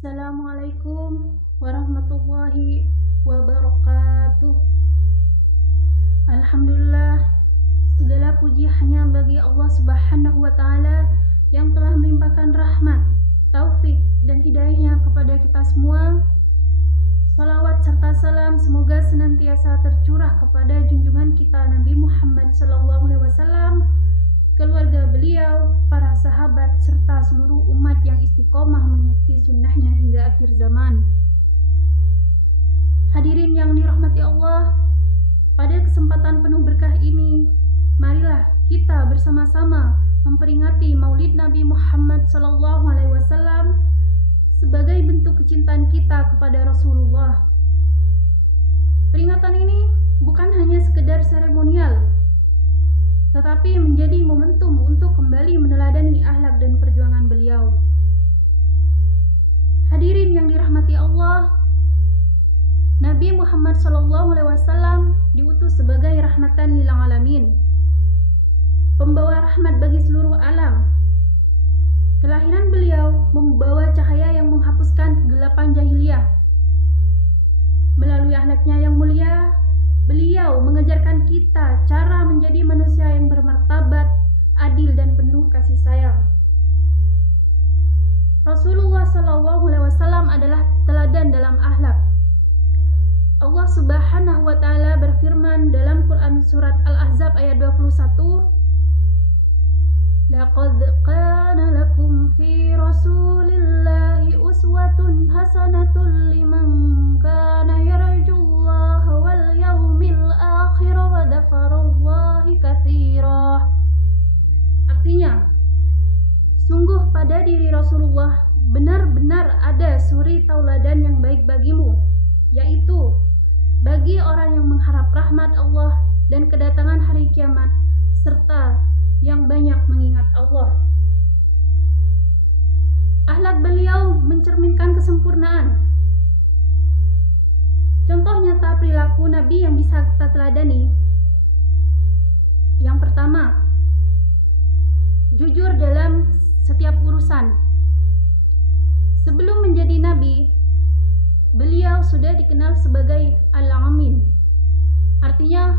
Assalamualaikum warahmatullahi wabarakatuh. Alhamdulillah, segala puji hanya bagi Allah Subhanahu wa Ta'ala yang telah melimpahkan rahmat, taufik, dan hidayahnya kepada kita semua. Salawat serta salam semoga senantiasa tercurah kepada junjungan kita Nabi Muhammad SAW, keluarga beliau, para sahabat, serta seluruh umat yang istiqomah mengikuti sunnahnya hingga akhir zaman. Hadirin yang dirahmati Allah, pada kesempatan penuh berkah ini, marilah kita bersama-sama memperingati Maulid Nabi Muhammad SAW sebagai bentuk kecintaan kita kepada Rasulullah. Peringatan ini bukan hanya sekedar seremonial, tetapi menjadi momentum untuk kembali meneladani akhlak dan perjuangan beliau. Hadirin yang dirahmati Allah, Nabi Muhammad SAW diutus sebagai rahmatan lil alamin, pembawa rahmat bagi seluruh alam. Kelahiran beliau membawa cahaya yang menghapuskan kegelapan jahiliyah. Melalui akhlaknya yang mulia, beliau mengajarkan kita cara menjadi manusia yang bermartabat, adil, dan penuh kasih sayang. Rasulullah SAW adalah teladan dalam akhlak. Allah Subhanahu wa Ta'ala berfirman dalam Quran surat Al-Ahzab ayat 21, "Laqad kana lakum fi Rasulillahi uswatun hasanatun liman kana yarjullaha wal yawmil akhir wa dzakarallahi katsira." Artinya, sungguh pada diri Rasulullah benar-benar ada suri tauladan yang baik bagimu, yaitu bagi orang yang mengharap rahmat Allah dan kedatangan hari kiamat, serta yang banyak mengingat Allah. Akhlak beliau mencerminkan kesempurnaan. Contoh nyata perilaku Nabi yang bisa kita teladani. Yang pertama, jujur dalam setiap urusan. Sebelum menjadi Nabi, beliau sudah dikenal sebagai Al-Amin. Artinya,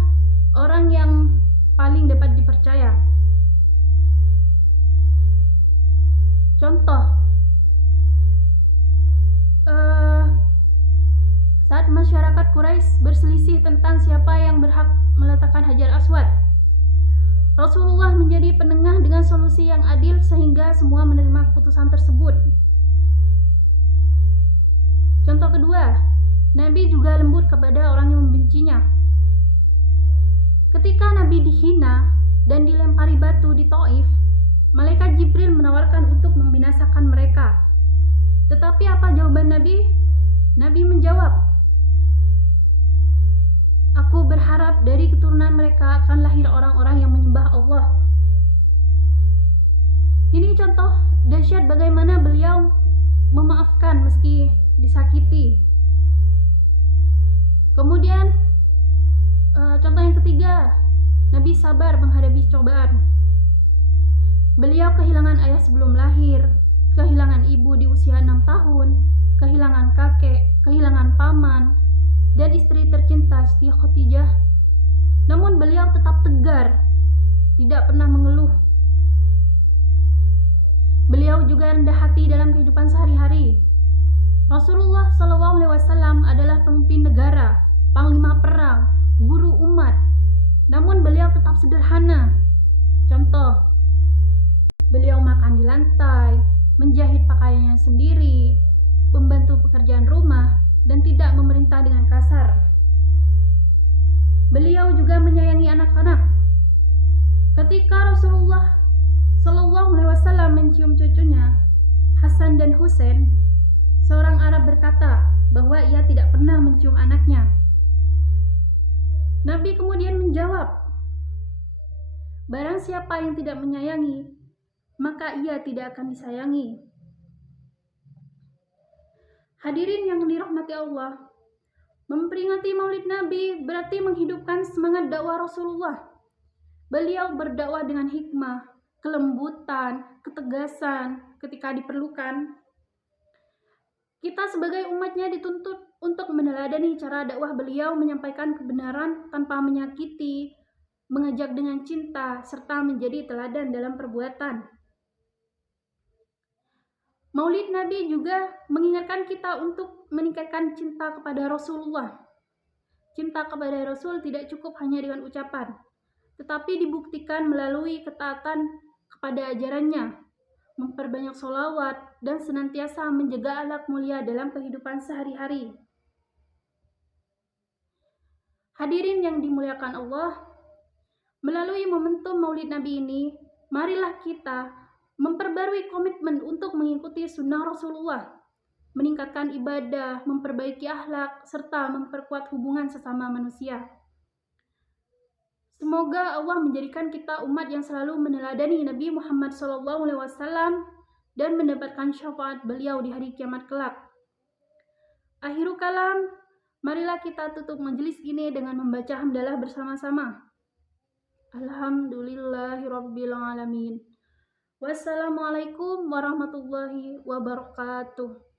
orang yang paling dapat dipercaya. Contoh, saat masyarakat Quraisy berselisih tentang siapa yang berhak meletakkan Hajar Aswad, Rasulullah menjadi penengah dengan solusi yang adil sehingga semua menerima keputusan tersebut. Contoh kedua, Nabi juga lembut kepada orang yang membencinya. Ketika Nabi dihina dan dilempari batu di Taif, malaikat Jibril menawarkan untuk membinasakan mereka. Tetapi apa jawaban Nabi? Nabi menjawab, "Aku berharap dari keturunan mereka akan lahir orang-orang yang menyembah Allah." Ini contoh dahsyat bagaimana beliau memaafkan meski disakiti. Kemudian contoh yang ketiga, Nabi sabar menghadapi cobaan. Beliau kehilangan ayah sebelum lahir, kehilangan ibu di usia 6 tahun, kehilangan kakek, kehilangan paman, dan istri tercinta Siti Khadijah. Namun beliau tetap tegar, tidak pernah mengeluh. Beliau juga rendah hati dalam kehidupan sehari-hari. Rasulullah SAW adalah pemimpin negara, panglima perang, guru umat. Namun beliau tetap sederhana. Contoh, beliau makan di lantai, menjahit pakaiannya sendiri, membantu pekerjaan rumah, dan tidak memerintah dengan kasar. Beliau juga menyayangi anak-anak. Ketika Rasulullah SAW mencium cucunya, Hasan dan Husain, seorang Arab berkata bahwa ia tidak pernah mencium anaknya. Nabi kemudian menjawab, "Barang siapa yang tidak menyayangi, maka ia tidak akan disayangi." Hadirin yang dirahmati Allah, memperingati Maulid Nabi berarti menghidupkan semangat dakwah Rasulullah. Beliau berdakwah dengan hikmah, kelembutan, ketegasan ketika diperlukan. Kita sebagai umatnya dituntut untuk meneladani cara dakwah beliau menyampaikan kebenaran tanpa menyakiti, mengajak dengan cinta, serta menjadi teladan dalam perbuatan. Maulid Nabi juga mengingatkan kita untuk meningkatkan cinta kepada Rasulullah. Cinta kepada Rasul tidak cukup hanya dengan ucapan, tetapi dibuktikan melalui ketaatan kepada ajarannya, memperbanyak sholawat, dan senantiasa menjaga akhlak mulia dalam kehidupan sehari-hari. Hadirin yang dimuliakan Allah, melalui momentum Maulid Nabi ini, marilah kita memperbarui komitmen untuk mengikuti sunnah Rasulullah, meningkatkan ibadah, memperbaiki akhlak, serta memperkuat hubungan sesama manusia. Semoga Allah menjadikan kita umat yang selalu meneladani Nabi Muhammad SAW dan mendapatkan syafaat beliau di hari kiamat kelak. Akhirul kalam, marilah kita tutup majelis ini dengan membaca hamdalah bersama-sama. Alhamdulillahirabbil alamin. Wassalamualaikum warahmatullahi wabarakatuh.